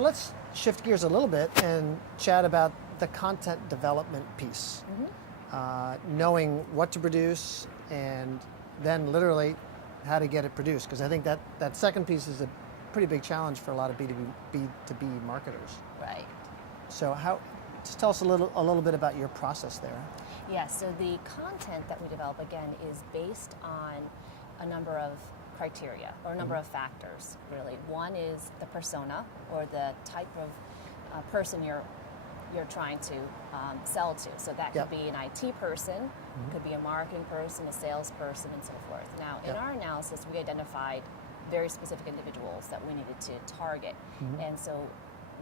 So let's shift gears a little bit and chat about the content development piece. Knowing what to produce and then literally how to get it produced. Because I think that second piece is a pretty big challenge for a lot of B2B marketers. Right. So just tell us a little bit about your process there. Yeah, so the content that we develop, again, is based on a number of criteria or a number of factors, really. One is the persona, or the type of person you're trying to sell to. So that could be an IT person, could be a marketing person, a salesperson, and so forth. Now, in our analysis, we identified very specific individuals that we needed to target. And so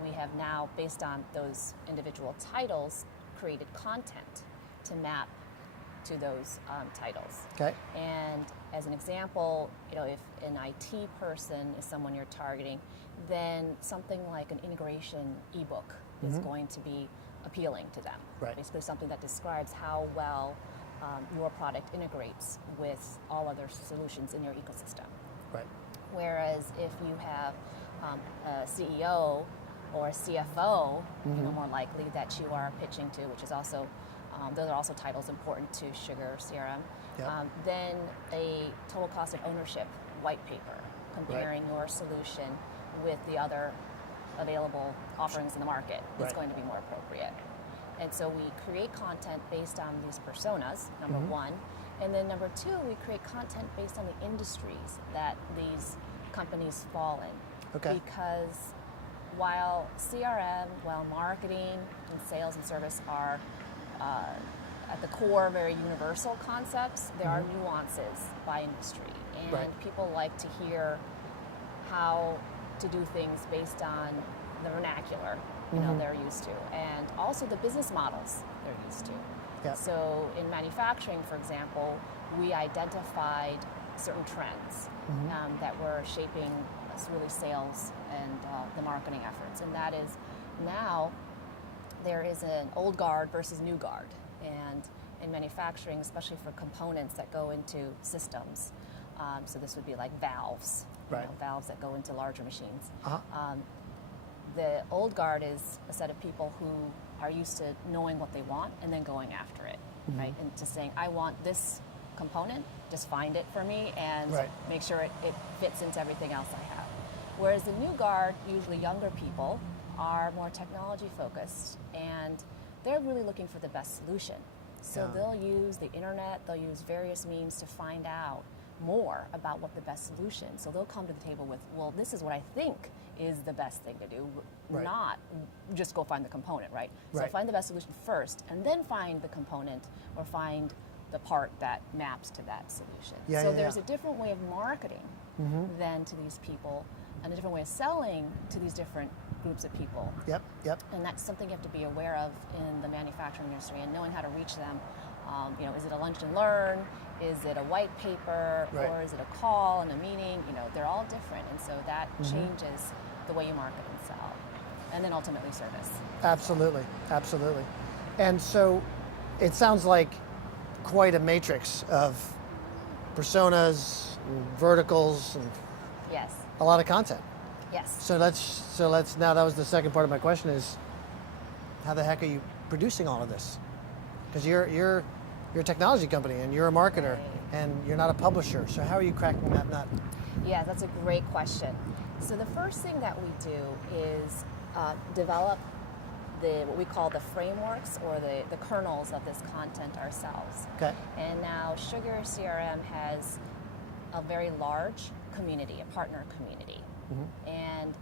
we have now, based on those individual titles, created content to map to those titles. Okay. And as an example, if an IT person is someone you're targeting, then something like an integration ebook is going to be appealing to them. Right. Basically something that describes how well your product integrates with all other solutions in your ecosystem. Right. Whereas if you have a CEO or a CFO, more likely that you are pitching to, which is also, those are also titles important to SugarCRM, then a total cost of ownership white paper comparing your solution with the other available offerings in the market is going to be more appropriate. And so we create content based on these personas, number one. And then number two, we create content based on the industries that these companies fall in. Okay. Because while CRM, while marketing and sales and service are at the core very universal concepts, there are nuances by industry. And people like to hear how to do things based on the vernacular they're used to, and also the business models they're used to. Yep. So in manufacturing, for example, we identified certain trends that were shaping really sales and the marketing efforts, and that is now there is an old guard versus new guard, and in manufacturing, especially for components that go into systems, so this would be like valves, valves that go into larger machines. The old guard is a set of people who are used to knowing what they want and then going after it, right? And just saying, I want this component, just find it for me and make sure it fits into everything else I have. Whereas the new guard, usually younger people, are more technology focused and they're really looking for the best solution. So they'll use the internet, they'll use various means to find out more about what the best solution. So they'll come to the table with, well, this is what I think is the best thing to do, not just go find the component, right? So find the best solution first, and then find the component or find the part that maps to that solution. So there's a different way of marketing then to these people, and a different way of selling to these different groups of people. And that's something you have to be aware of in the manufacturing industry and knowing how to reach them. Is it a lunch and learn? Is it a white paper? Or is it a call and a meeting? They're all different, and so that changes the way you market and sell, and then ultimately service. Absolutely, absolutely. And so it sounds like quite a matrix of personas, and verticals, and a lot of content. Yes. So let's now, that was the second part of my question, is how the heck are you producing all of this? Because you're a technology company and you're a marketer and you're not a publisher. So how are you cracking that nut? Yeah, that's a great question. So the first thing that we do is develop what we call the frameworks or the kernels of this content ourselves. Okay. And now SugarCRM has a very large community, a partner community. And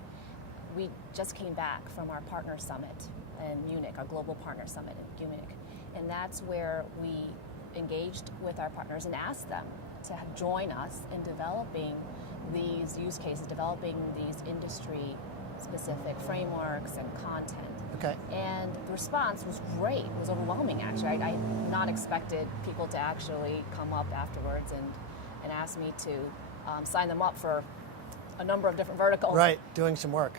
we just came back from our partner summit in Munich, our global partner summit in Munich. And that's where we engaged with our partners and asked them to join us in developing these use cases, developing these industry-specific frameworks and content. Okay. And the response was great. It was overwhelming, actually. I not expected people to actually come up afterwards and ask me to sign them up for a number of different verticals. Right, doing some work.